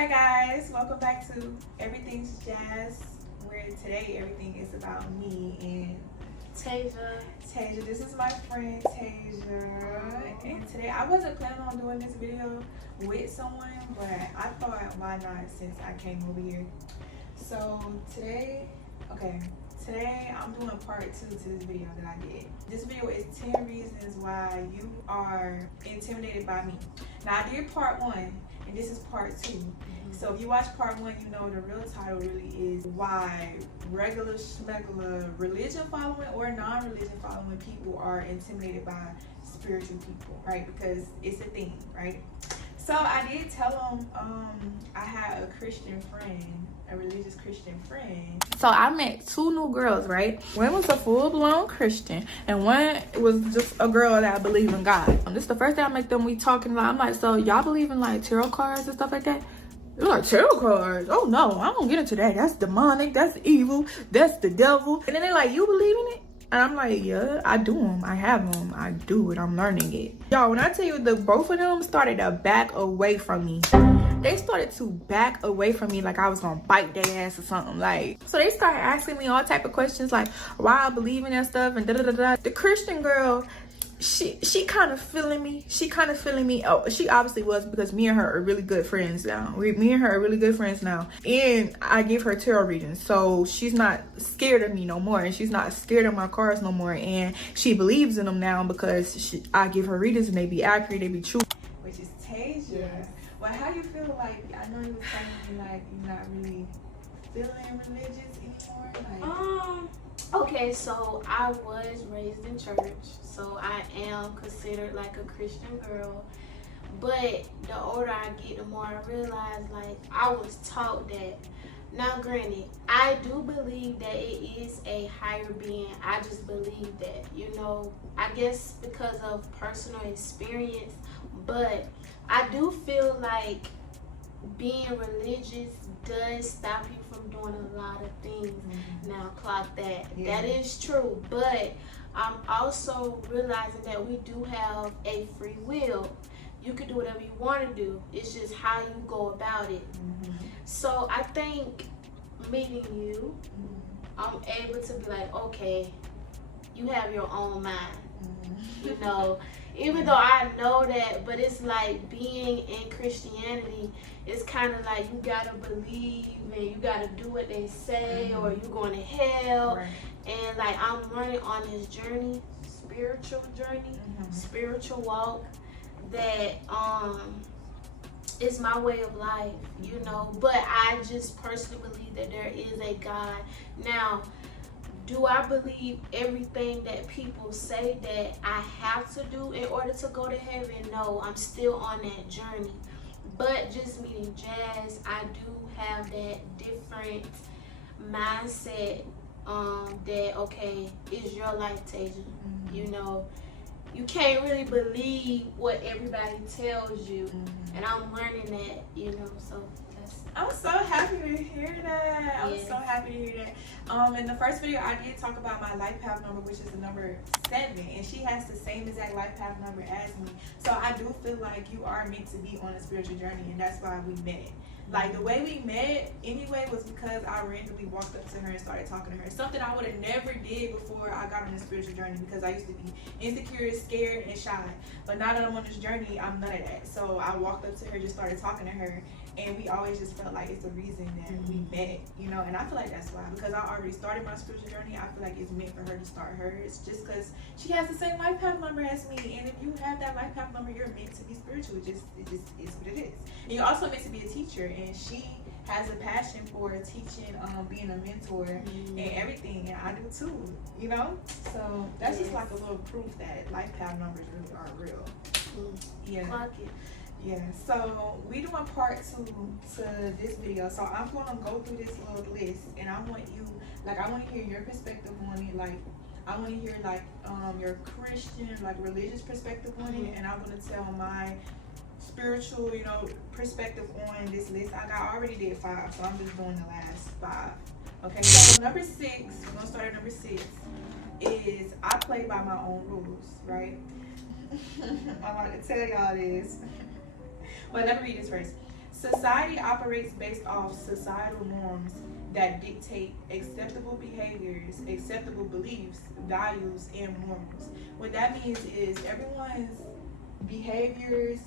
Alright guys, welcome back to Everything's Jazz, where today everything is about me and TASIA. This is my friend Tasia, and today I wasn't planning on doing this video with someone, but I thought why not since I came over here. So today I'm doing part 2 to this video that I did. This video is 10 reasons why you are intimidated by me. Now I did part 1 and this is part 2. So if you watch part 1, you know the real title really is why regular schmegular religion following or non-religion following people are intimidated by spiritual people, right? Because it's a thing, right? So I did tell them I had a Christian friend, a religious Christian friend. So I met 2 new girls, right? One was a full-blown Christian and one was just a girl that believed in God. This is the first day I met them. We talking about, I'm like, so y'all believe in like tarot cards and stuff like that? They're like, tarot cards? Oh no, I don't get into that. That's demonic, that's evil, that's the devil. And then they're like, you believe in it? And I'm like, yeah, I do them. I have them. I do it. I'm learning it. Y'all, when I tell you both of them started to back away from me. They started to back away from me like I was gonna bite their ass or something. Like, so they started asking me all type of questions like why I believe in that stuff and da-da-da-da. The Christian girl, she kind of feeling me. Oh, she obviously was, because me and her are really good friends now. Me and her are really good friends now. And I give her tarot readings. So she's not scared of me no more. And she's not scared of my cards no more. And she believes in them now because I give her readings and they be accurate, they be true. Which is Tasia. Yes. Well, how do you feel like, I know you were telling me like you're not really feeling religious anymore? Like, Okay, so I was raised in church, so I am considered like a Christian girl. But the older I get, the more I realize like I was taught that. Now granted, I do believe that it is a higher being. I just believe that, you know, I guess because of personal experience. But I do feel like being religious does stop you from doing a lot of things. Now clock that. Yeah. That is true. But I'm also realizing that we do have a free will. You can do whatever you want to do. It's just how you go about it. So I think meeting you, I'm able to be like, okay, you have your own mind. You know, even though I know that, but it's like being in Christianity, it's kind of like you gotta believe and you gotta do what they say or you're going to hell. Right. And like I'm learning on this journey, spiritual journey, spiritual walk, that it's my way of life, you know. But I just personally believe that there is a God. Now, do I believe everything that people say that I have to do in order to go to heaven? No, I'm still on that journey. But just meeting Jazz, I do have that different mindset that, okay, it's your life, Tasia. You know, you can't really believe what everybody tells you. And I'm learning that, you know, so I'm so happy to hear that. I'm so happy to hear that. In the first video, I did talk about my life path number, which is the number 7, and she has the same exact life path number as me. So I do feel like you are meant to be on a spiritual journey, and that's why we met. Like, the way we met anyway was because I randomly walked up to her and started talking to her. Something I would have never did before I got on this spiritual journey, because I used to be insecure, scared, and shy. But now that I'm on this journey, I'm none of that. So I walked up to her, just started talking to her, and we always just felt like it's the reason that we met, you know. And I feel like that's why, because I already started my spiritual journey. I feel like it's meant for her to start hers, just because she has the same life path number as me. And if you have that life path number, you're meant to be spiritual. It just is what it is. And you're also meant to be a teacher, and she has a passion for teaching, being a mentor, and everything, and I do too, you know. So that's just like a little proof that life path numbers really are real. Yeah, so we doing part 2 to this video. So I'm gonna go through this little list, and I want to hear your perspective on it. Like, I want to hear like your Christian, like religious perspective on it, and I want to tell my spiritual, you know, perspective on this list. I already did 5, so I'm just doing the last 5. Okay, so number 6, we're gonna start at number 6, is I play by my own rules, right? I want to tell y'all this. But let me read this first. Society operates based off societal norms that dictate acceptable behaviors, acceptable beliefs, values, and morals. What that means is everyone's behaviors,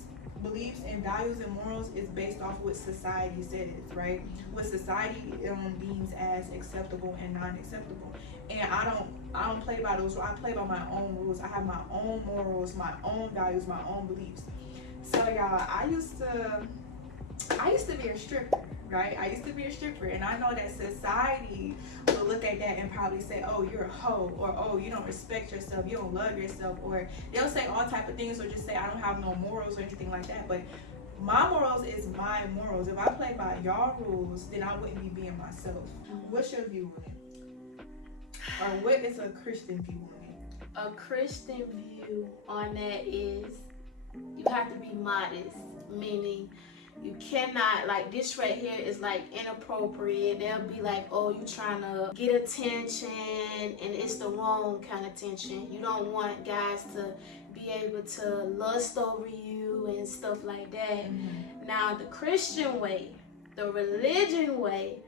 beliefs, and values and morals is based off what society says, right? What society deems as acceptable and non-acceptable. And I don't play by those. I play by my own rules. I have my own morals, my own values, my own beliefs. So y'all, I used to be a stripper, right? I used to be a stripper, and I know that society will look at that and probably say, oh, you're a hoe, or oh, you don't respect yourself, you don't love yourself, or they'll say all type of things, or just say I don't have no morals or anything like that. But my morals is my morals. If I play by y'all rules, then I wouldn't be being myself. What's your view on it? Or what is a Christian view on it? A Christian view on that is you have to be modest, meaning you cannot, like this right here is like inappropriate. They'll be like, oh, you trying to get attention, and it's the wrong kind of attention. You don't want guys to be able to lust over you and stuff like that. Now, the Christian way, the religion way,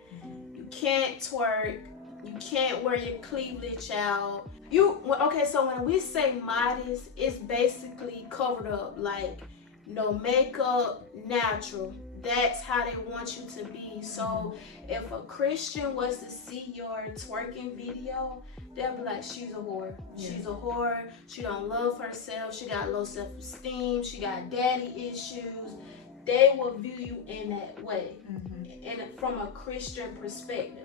you can't twerk, you can't wear your cleavage out. Okay, so when we say modest, it's basically covered up, like no makeup, natural. That's how they want you to be. So if a Christian was to see your twerking video, they'll be like, she's a whore. Yeah. She's a whore. She don't love herself. She got low self-esteem. She got daddy issues. They will view you in that way, and from a Christian perspective.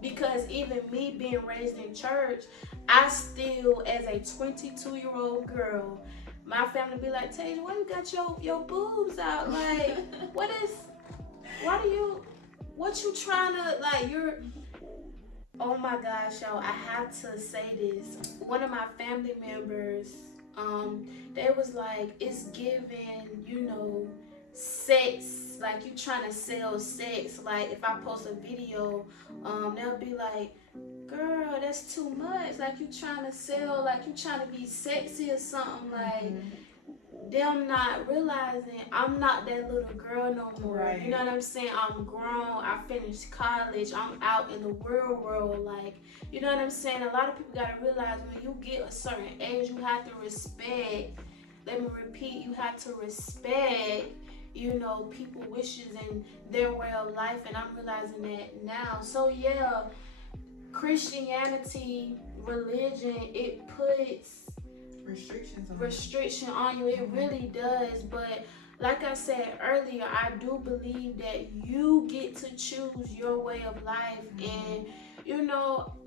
Because even me being raised in church, I still, as a 22-year-old girl, my family be like, Tasia, why you got your boobs out? Like, what you trying to, like, oh my gosh, y'all, I have to say this. One of my family members, they was like, it's giving, sex, like you trying to sell sex. Like, if I post a video, they'll be like, girl, that's too much. Like, you trying to sell, like you trying to be sexy or something. Like, them not realizing I'm not that little girl no more. Right. You know what I'm saying? I'm grown. I finished college. I'm out in the real world. Like, you know what I'm saying? A lot of people got to realize when you get a certain age, you have to respect. Let me repeat, you have to respect, people's wishes and their way of life. And I'm realizing that now. So yeah, Christianity, religion, it puts restriction on you. It really does. But like I said earlier, I do believe that you get to choose your way of life. And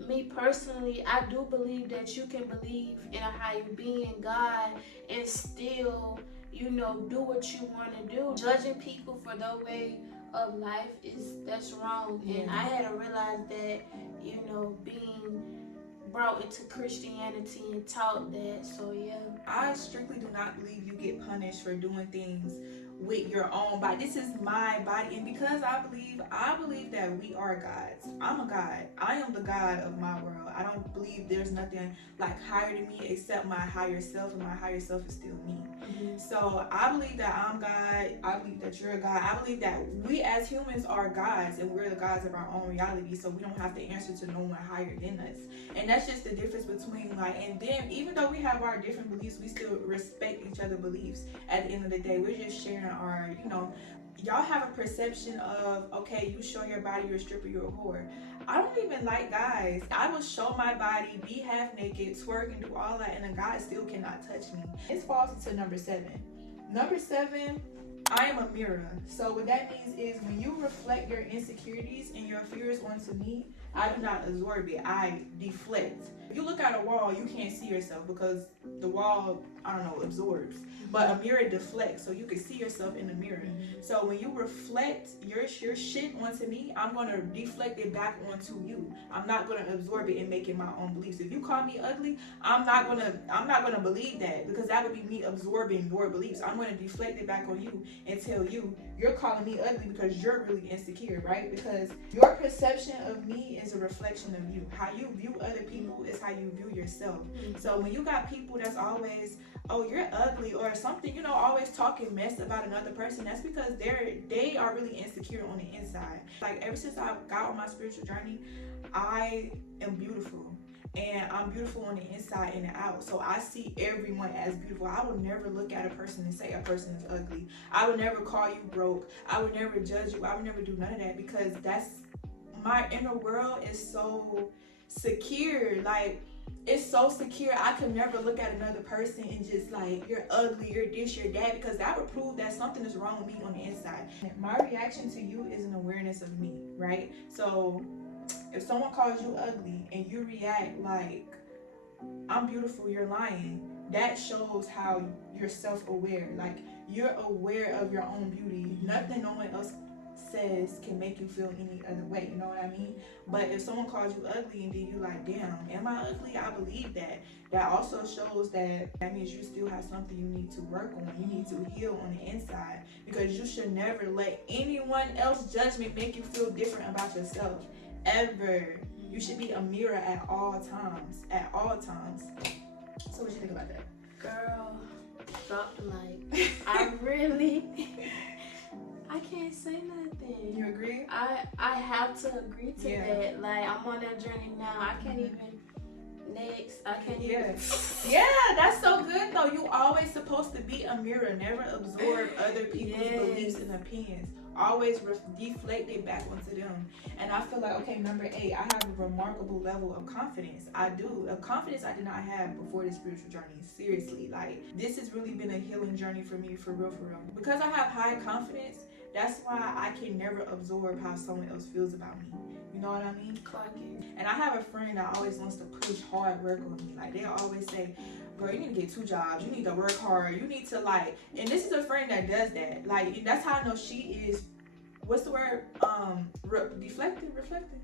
me personally, I do believe that you can believe in a higher being, God, and still do what you want to do. Judging people for their way of life, that's wrong. And I had to realize that being brought into Christianity and taught that. So yeah, I strictly do not believe you get punished for doing things with your own body. This is my body, and because I believe that we are gods. I'm a god. I am the God of my world. I don't believe there's nothing like higher than me except my higher self, and my higher self is still me. So I believe that I'm God. I believe that you're a God. I believe that we as humans are gods, and we're the gods of our own reality, so we don't have to answer to no one higher than us. And that's just the difference between, like, and then even though we have our different beliefs, we still respect each other's beliefs. At the end of the day, we're just sharing our, y'all have a perception of, okay, you show your body, you're a stripper, you're a whore. I don't even like guys. I will show my body, be half naked, twerk, and do all that, and a guy still cannot touch me. This falls into number 7. Number 7, I am a mirror. So what that means is when you reflect your insecurities and your fears onto me, I do not absorb it. I deflect. If you look at a wall, you can't see yourself because the wall, absorbs. But a mirror deflects, so you can see yourself in the mirror. So when you reflect your shit onto me, I'm gonna deflect it back onto you. I'm not gonna absorb it and make it my own beliefs. If you call me ugly, I'm not gonna believe that, because that would be me absorbing your beliefs. I'm gonna deflect it back on you and tell you you're calling me ugly because you're really insecure, right? Because your perception of me is a reflection of you. How you view other people is how you view yourself. So when you got people that's always oh, you're ugly or something, you know, always talking mess about another person, that's because they are really insecure on the inside. Like, ever since I got on my spiritual journey, I am beautiful. And I'm beautiful on the inside and the out. So I see everyone as beautiful. I would never look at a person and say a person is ugly. I would never call you broke. I would never judge you. I would never do none of that, because that's, my inner world is so secure. Like, it's so secure. I could never look at another person and just like, you're ugly, you're this, you're that, because that would prove that something is wrong with me on the inside. My reaction to you is an awareness of me, right? So if someone calls you ugly and you react like, I'm beautiful, you're lying, that shows how you're self-aware. Like, you're aware of your own beauty. Nothing no one else says can make you feel any other way, you know what I mean? But if someone calls you ugly and then you like, damn, am I ugly? I believe that. That also shows that means you still have something you need to work on. You need to heal on the inside, because you should never let anyone else's judgment make you feel different about yourself, ever. You should be a mirror at all times, at all times. So what you think about that? Girl, drop the mic. I really, I can't say nothing. You agree? I have to agree to Yeah. that. Like, I'm on that journey now. I can't even, next, I can't even. Yeah, that's so good though. You always supposed to be a mirror, never absorb other people's beliefs and opinions. Always deflate it back onto them. And I feel like, okay, number 8, I have a remarkable level of confidence. I do. A confidence I did not have before this spiritual journey. Seriously, like, this has really been a healing journey for me, for real, for real. Because I have high confidence, that's why I can never absorb how someone else feels about me. You know what I mean? Clocking. And I have a friend that always wants to push hard work on me. Like, they always say, girl, you need to get 2 jobs. You need to work hard. You need to, like, and this is a friend that does that. Like, that's how I know she is, what's the word? Deflecting, reflecting,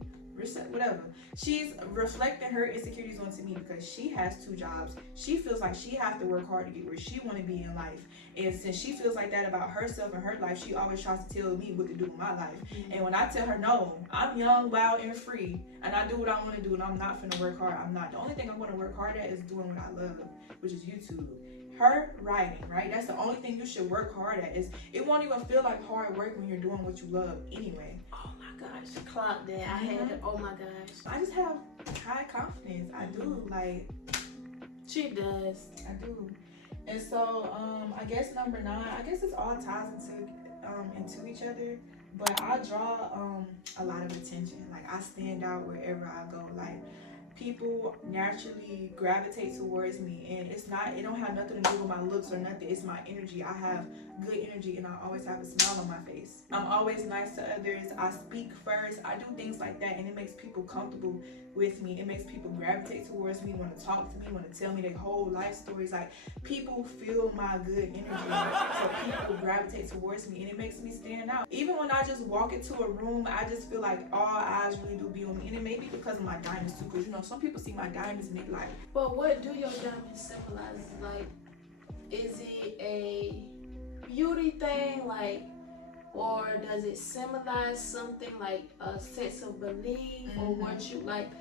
whatever. She's reflecting her insecurities onto me, because she has 2 jobs. She feels like she has to work hard to get where she want to be in life. And since she feels like that about herself and her life, she always tries to tell me what to do in my life. And when I tell her, no, I'm young, wild, and free, and I do what I want to do, and I'm not finna work hard, I'm not. The only thing I'm going to work hard at is doing what I love, which is YouTube. Her writing, right? That's the only thing you should work hard at. Is it won't even feel like hard work when you're doing what you love anyway. Oh my gosh, clock that. I had it. Oh my gosh. I just have high confidence. I do. Like, She does. I do. And so, I guess number 9, I guess it's all ties into each other. But I draw a lot of attention. Like, I stand out wherever I go. Like, people naturally gravitate towards me, and it don't have nothing to do with my looks or nothing. It's my energy. I have good energy, and I always have a smile on my face. I'm always nice to others. I speak first. I do things like that, and it makes people comfortable with me. It makes people gravitate towards me, want to talk to me, want to tell me their whole life stories. Like, people feel my good energy, so people gravitate towards me, and it makes me stand out. Even when I just walk into a room, I just feel like all eyes really do be on me, and it may be because of my diamonds too, because, you know, some people see my diamonds and they like, But what do your diamonds symbolize? Like, is it a beauty thing, like, or does it symbolize something like a sense of belief, or what you like?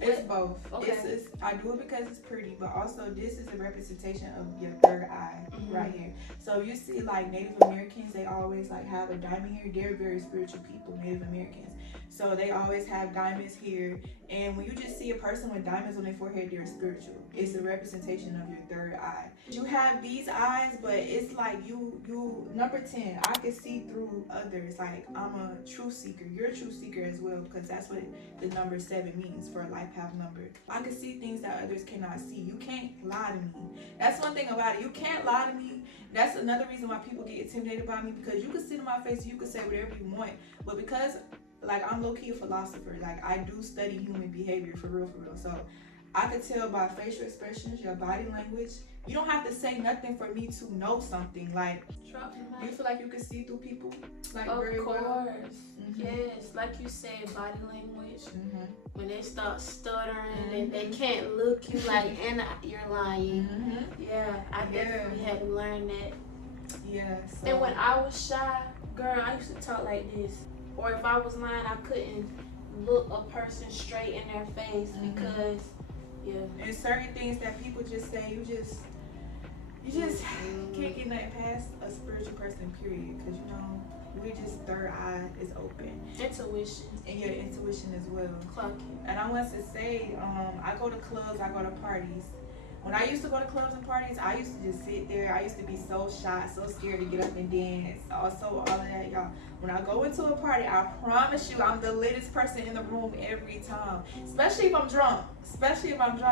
It's both. Okay. It's I do it because it's pretty, but also this is a representation of your third eye right here. So you see, like, Native Americans, they always like have a diamond here. They're very spiritual people, Native Americans. So they always have diamonds here. And when you just see a person with diamonds on their forehead, they're spiritual. It's a representation of your third eye. You have these eyes, but it's like you number 10, I can see through others. Like, I'm a truth seeker. You're a truth seeker as well, because that's what the number 7 means for a life path number. I can see things that others cannot see. You can't lie to me. That's one thing about it. You can't lie to me. That's another reason why people get intimidated by me, because you can sit in my face and you can say whatever you want. But because, like, I'm low-key a philosopher. Like, I do study human behavior for real, for real. So I could tell by facial expressions, your body language. You don't have to say nothing for me to know something. Like, you feel like you can see through people, like, very well? Of course. Yes, like you said, body language. When they start stuttering and they can't look you like, and you're lying. Yeah, I definitely had to learn that. Yeah. So. And when I was shy, girl, I used to talk like this. Or if I was lying, I couldn't look a person straight in their face because, and certain things that people just say, you just can't get nothing past a spiritual person, period. Because, you know, we just third eye is open. Intuition. And your intuition as well. Clock it. And I want to say, I go to clubs, I go to parties. When I used to go to clubs and parties, I used to just sit there. I used to be so shy, so scared to get up and dance. Also, all of that, y'all. When I go into a party, I promise you, I'm the littest person in the room every time. Especially if I'm drunk.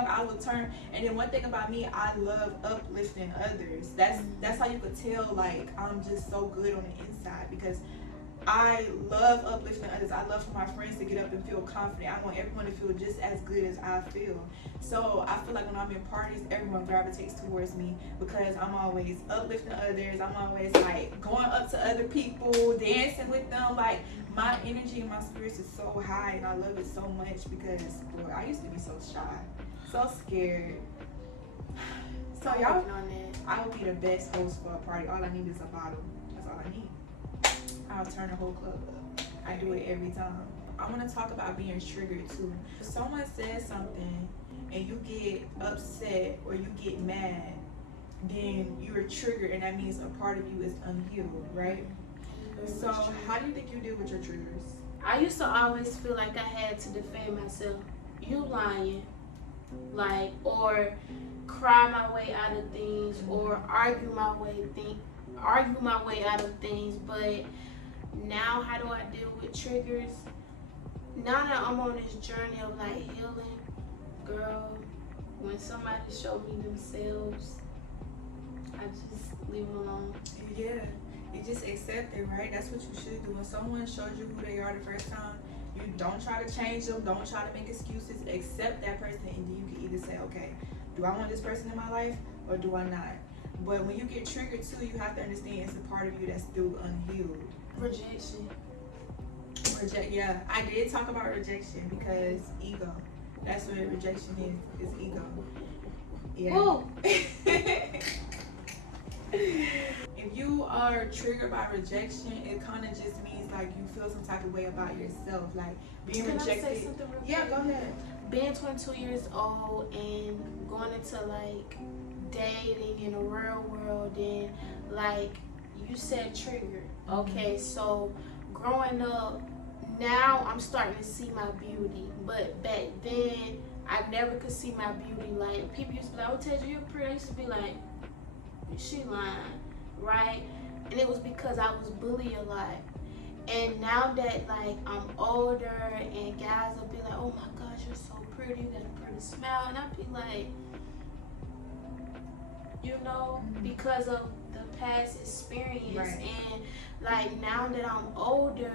I will turn. And then one thing about me, I love uplifting others. That's how you could tell, like, I'm just so good on the inside, because I love uplifting others. I love for my friends to get up and feel confident. I want everyone to feel just as good as I feel. So I feel like when I'm in parties, everyone gravitates towards me because I'm always uplifting others. I'm always like going up to other people, dancing with them. Like, my energy and my spirits is so high, and I love it so much because, boy, I used to be so shy, so scared. So y'all, I would be the best host for a party. All I need is a bottle. That's all I need. I'll turn the whole club up. I do it every time. I want to talk about being triggered too. If someone says something and you get upset or you get mad, then you're triggered, and that means a part of you is unhealed, right? So how do you think you deal with your triggers? I used to always feel like I had to defend myself. You lying, like, or cry my way out of things, or argue my way out of things. But now, how do I deal with triggers? Now that I'm on this journey of like healing, girl, when somebody show me themselves, I just leave them alone. Yeah, you just accept it, right? That's what you should do. When someone shows you who they are the first time, you don't try to change them, don't try to make excuses, accept that person, and then you can either say, okay, do I want this person in my life or do I not? But when you get triggered too, you have to understand it's a part of you that's still unhealed. Rejection. Yeah, I did talk about rejection because ego. That's what rejection is ego. Yeah. If you are triggered by rejection, it kind of just means like you feel some type of way about yourself, like being rejected. Can I say something real quick? Yeah, go ahead. Being 22 years old and going into like dating in the real world, and like you said, triggered. Okay, so growing up, now I'm starting to see my beauty, but back then I never could see my beauty. Like, people used to be like, "Oh, Tej, you're pretty." I used to be like, "She lying," right? And it was because I was bullied a lot. And now that like I'm older, and guys will be like, "Oh my gosh, you're so pretty, you got a pretty smile," and I'd be like, you know, because of the past experience, right. And like now that I'm older,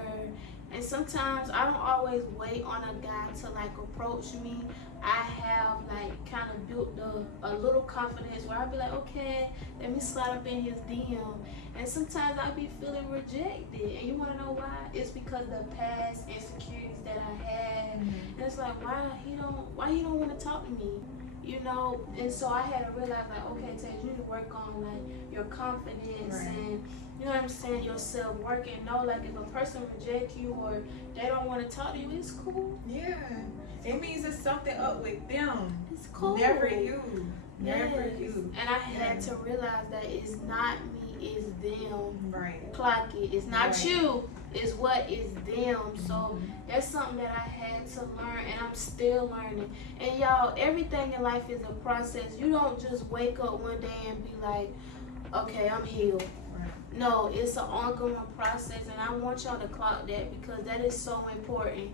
and sometimes I don't always wait on a guy to like approach me. I have like kind of built a little confidence where I'll be like, okay, let me slide up in his DM. And sometimes I'll be feeling rejected. And you want to know why? It's because the past insecurities that I had. And it's like, why he don't want to talk to me? You know, and so I had to realize, like, okay, Tej, you need to work on like your confidence, right. And you know what I'm saying, your self-work, and know like if a person rejects you or they don't want to talk to you, it's cool. Yeah, it means there's something up with them. It's cool. Never you. Never you. And I had to realize that it's not me, it's them. Right. Clock it. It's not right. you. It's what is them. So that's something that I had to learn, and I'm still learning. And y'all, everything in life is a process. You don't just wake up one day and be like, okay, I'm healed. Right. No, it's an ongoing process, and I want y'all to clock that because that is so important.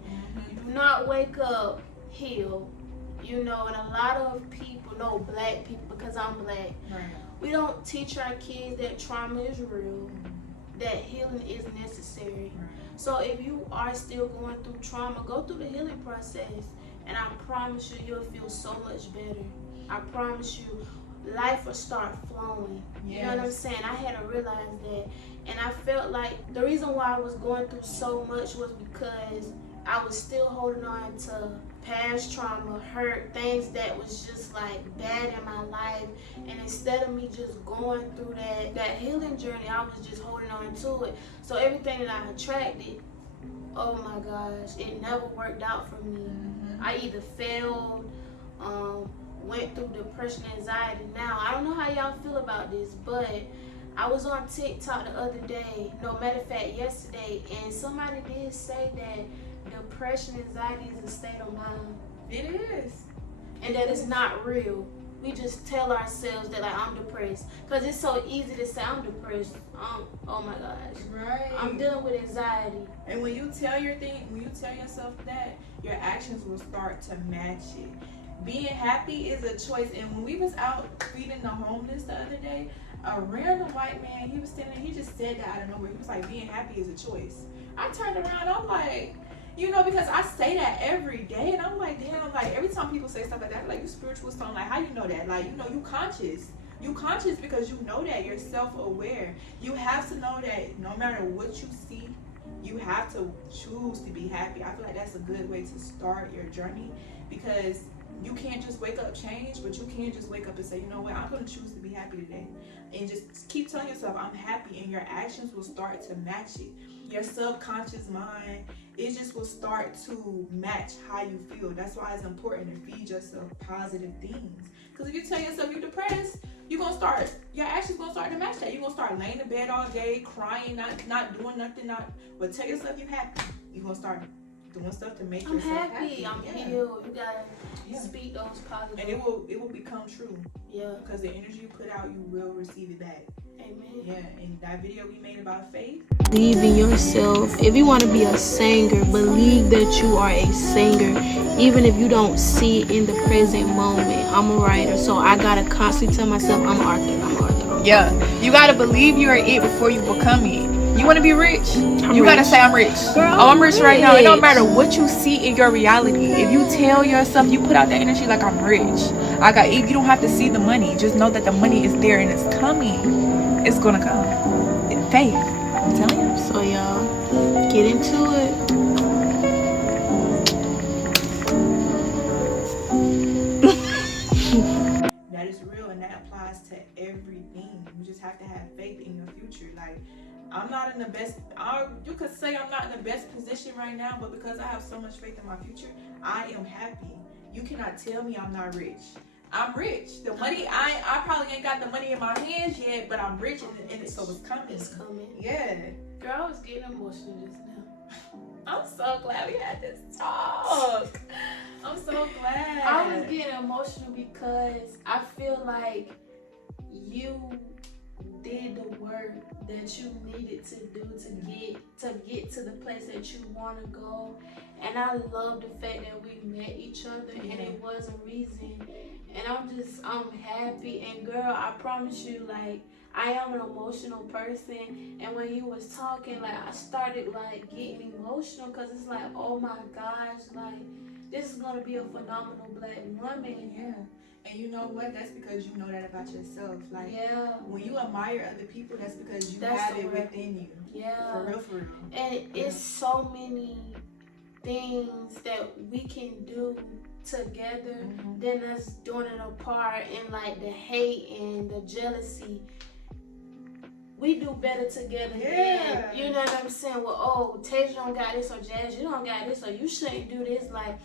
You do not wake up healed. You know, and a lot of people, no, black people, because I'm black, right. We don't teach our kids that trauma is real, that healing is necessary. Right. So if you are still going through trauma, go through the healing process, and I promise you, you'll feel so much better. I promise you, life will start flowing. Yes. You know what I'm saying? I had to realize that, and I felt like the reason why I was going through so much was because I was still holding on to past trauma, hurt, things that was just like bad in my life. And instead of me just going through that healing journey, I was just holding on to it. So everything that I attracted, oh my gosh, it never worked out for me. I either failed, went through depression, anxiety. Now, I don't know how y'all feel about this, but I was on TikTok the other day, no, matter of fact, yesterday, and somebody did say that depression, anxiety is a state of mind. It is. And that it's not real. We just tell ourselves that, like, I'm depressed. Because it's so easy to say, I'm depressed. Oh my gosh. Right. I'm dealing with anxiety. And when you tell yourself that, your actions will start to match it. Being happy is a choice. And when we was out feeding the homeless the other day, a random white man, he was standing there, he just said that out of nowhere. He was like, being happy is a choice. I turned around, I'm like, you know, because I say that every day, and I'm like, damn, like, every time people say stuff like that, like, you spiritual stone, like, how you know that? Like, you know, you conscious. You conscious because you know that. You're self-aware. You have to know that no matter what you see, you have to choose to be happy. I feel like that's a good way to start your journey, because you can't just wake up changed, but you can't just wake up and say, you know what, I'm going to choose to be happy today. And just keep telling yourself, I'm happy, and your actions will start to match it. Your subconscious mind, it just will start to match how you feel. That's why it's important to feed yourself positive things. Because if you tell yourself you're depressed, your actions going to start to match that. You're going to start laying in bed all day, crying, not doing nothing, but tell yourself you're happy. You're going to start doing stuff to make yourself happy. I'm healed. You gotta speak those positive. And it will become true. Yeah. Because the energy you put out, you will receive it back. Amen. Yeah. And that video we made about faith. Believe in yourself. If you want to be a singer, believe that you are a singer. Even if you don't see it in the present moment. I'm a writer, so I gotta constantly tell myself I'm an author. Yeah. You gotta believe you're it before you become it. You want to be rich? You rich. gotta say I'm rich. Girl, I'm rich right now. It don't matter what you see in your reality. If you tell yourself, you put out that energy like I'm rich. You don't have to see the money. Just know that the money is there and it's coming. It's gonna come. It's faith. I'm telling you. So y'all, get into it. That is real, and that applies to everything. You just have to have faith in your future. Like, I'm not in the best, you could say I'm not in the best position right now, but because I have so much faith in my future, I am happy. You cannot tell me I'm not rich. I'm rich. The money, I probably ain't got the money in my hands yet, but I'm rich, and so it's coming. It's coming. Yeah. Girl, I was getting emotional just now. I'm so glad we had this talk. I'm so glad. I was getting emotional because I feel like you did the work that you needed to do to get to the place that you want to go. And I love the fact that we met each other, and it was a reason. And I'm happy. And girl, I promise you, like, I am an emotional person, and when you was talking, like, I started like getting emotional, because it's like, oh my gosh, like, this is gonna be a phenomenal black woman. Yeah. And you know what? That's because you know that about yourself. Like, yeah, when you admire other people, that's because you have it within you. Yeah. For real, for real. And it's so many things that we can do together than us doing it apart, and like the hate and the jealousy. We do better together. Yeah. And you know what I'm saying? Well, oh, Tasia don't got this, or Jazz, you don't got this, or you shouldn't do this. Like,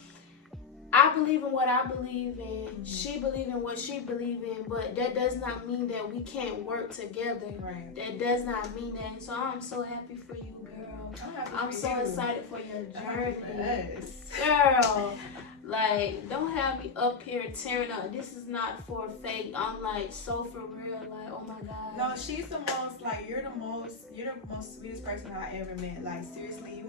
I believe in what I believe in. She believe in what she believe in. But that does not mean that we can't work together. Right. That does not mean that. And so I'm so happy for you, girl. I'm so excited for your journey. Girl, like, don't have me up here tearing up. This is not for fake. I'm like so for real. Like, oh my God. No, she's the most, like, you're the most sweetest person I ever met. Like, seriously, you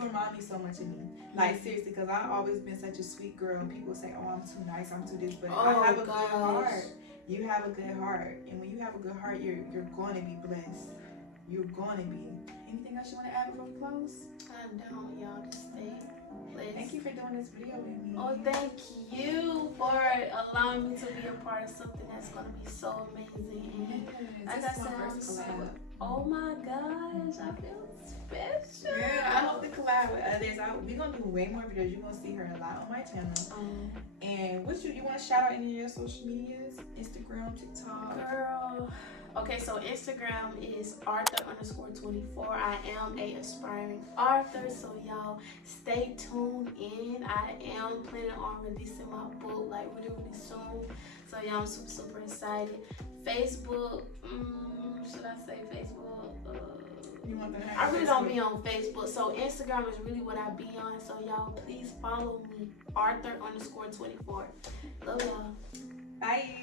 remind me so much of me. Like, seriously, because I've always been such a sweet girl. People say, oh, I'm too nice, I'm too this, but I have a good heart. You have a good heart. And when you have a good heart, you're going to be blessed. You're going to be. Anything else you want to add before we close? I don't, y'all. Just stay. Thank you for doing this video with me. Oh, thank you for allowing me to be a part of something that's going to be so amazing. And like I said, oh my gosh, I feel special. Yeah, I hope the collab collab with others. We're gonna do way more videos. You're gonna see her a lot on my channel. And what you want to shout out any of your social medias? Instagram, TikTok. Girl. Okay, so Instagram is Arthur_24. I am a aspiring author, so y'all stay tuned in. I am planning on releasing my book like really soon. So y'all, I'm super excited. Facebook, should I say Facebook? You want to I really don't be on Facebook, so Instagram is really what I be on. So y'all, please follow me, Arthur_24. Love y'all. Bye.